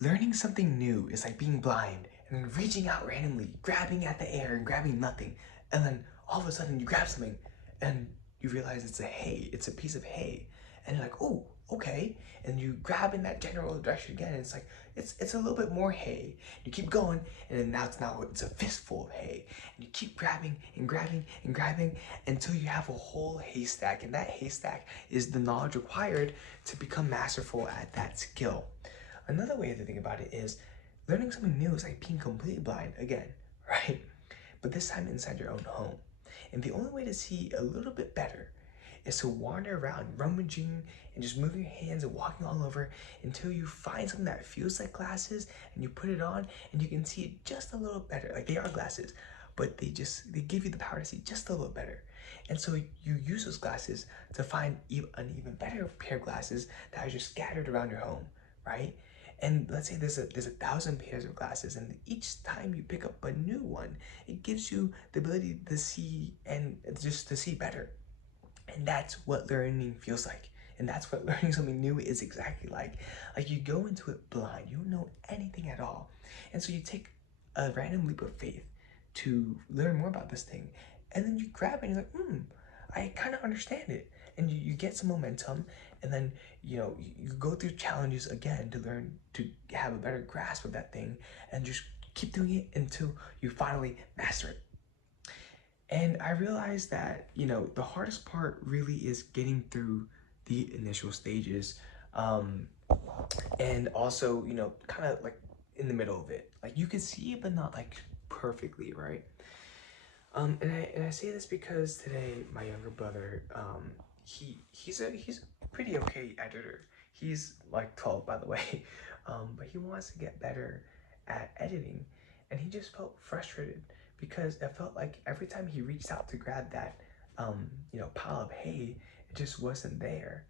learning something new is like being blind and then reaching out randomly, grabbing at the air and grabbing nothing. And then all of a sudden you grab something and you realize it's a hay, it's a piece of hay. And you're like, oh, okay. And you grab in that general direction again, and it's like, it's a little bit more hay. You keep going, and then now it's a fistful of hay. And you keep grabbing and grabbing and grabbing until you have a whole haystack. And that haystack is the knowledge required to become masterful at that skill. Another way to think about it is learning something new is like being completely blind again, right? But this time inside your own home. And the only way to see a little bit better is to wander around, rummaging and just moving your hands and walking all over until you find something that feels like glasses and you put it on and you can see it just a little better. Like, they are glasses, but they give you the power to see just a little better. And so you use those glasses to find an even better pair of glasses that are just scattered around your home, right? And let's say there's 1,000 pairs of glasses, and each time you pick up a new one, it gives you the ability to see and just to see better. And that's what learning feels like. And that's what learning something new is exactly like. Like, you go into it blind, you don't know anything at all. And so you take a random leap of faith to learn more about this thing. And then you grab it and you're like, I kind of understand it. And you get some momentum, and then you go through challenges again to learn to have a better grasp of that thing, and just keep doing it until you finally master it. And I realized that, the hardest part really is getting through the initial stages. And also, kind of like in the middle of it. Like, you can see it, but not like perfectly, right? And I say this because today my younger brother, he's a pretty okay editor. He's like 12, by the way, but he wants to get better at editing, and he just felt frustrated because it felt like every time he reached out to grab that pile of hay, it just wasn't there.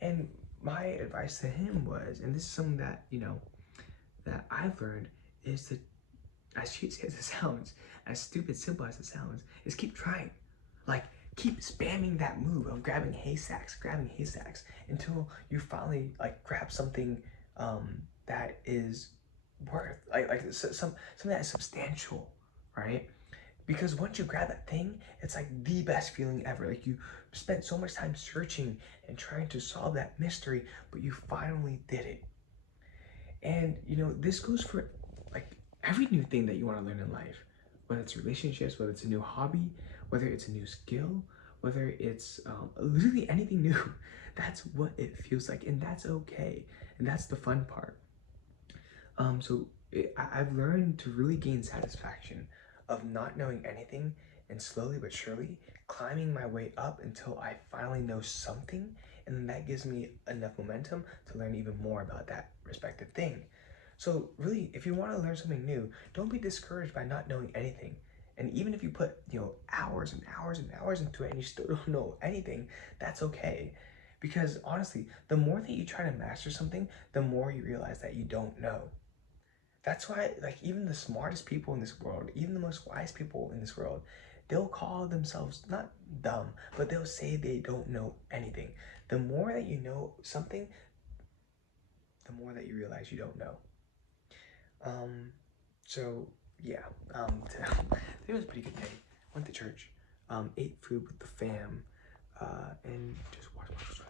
And my advice to him was, and this is something that that I've learned, is to, as cheesy as it sounds, as stupid simple as it sounds, is keep trying. Like, keep spamming that move of grabbing haystacks until you finally like grab something that is worth something that is substantial, right? Because once you grab that thing, it's like the best feeling ever. Like, you spent so much time searching and trying to solve that mystery, but you finally did it. And this goes for like every new thing that you want to learn in life, whether it's relationships, whether it's a new hobby, whether it's a new skill, whether it's literally anything new. That's what it feels like, and that's okay, and that's the fun part. I've learned to really gain satisfaction of not knowing anything, and slowly but surely climbing my way up until I finally know something, and then that gives me enough momentum to learn even more about that respective thing. So really, if you want to learn something new, don't be discouraged by not knowing anything. And even if you put, hours and hours and hours into it and you still don't know anything, that's okay. Because honestly, the more that you try to master something, the more you realize that you don't know. That's why, like, even the smartest people in this world, even the most wise people in this world, they'll call themselves not dumb, but they'll say they don't know anything. The more that you know something, the more that you realize you don't know. So yeah, today was a pretty good day. Went to church, ate food with the fam, and just watched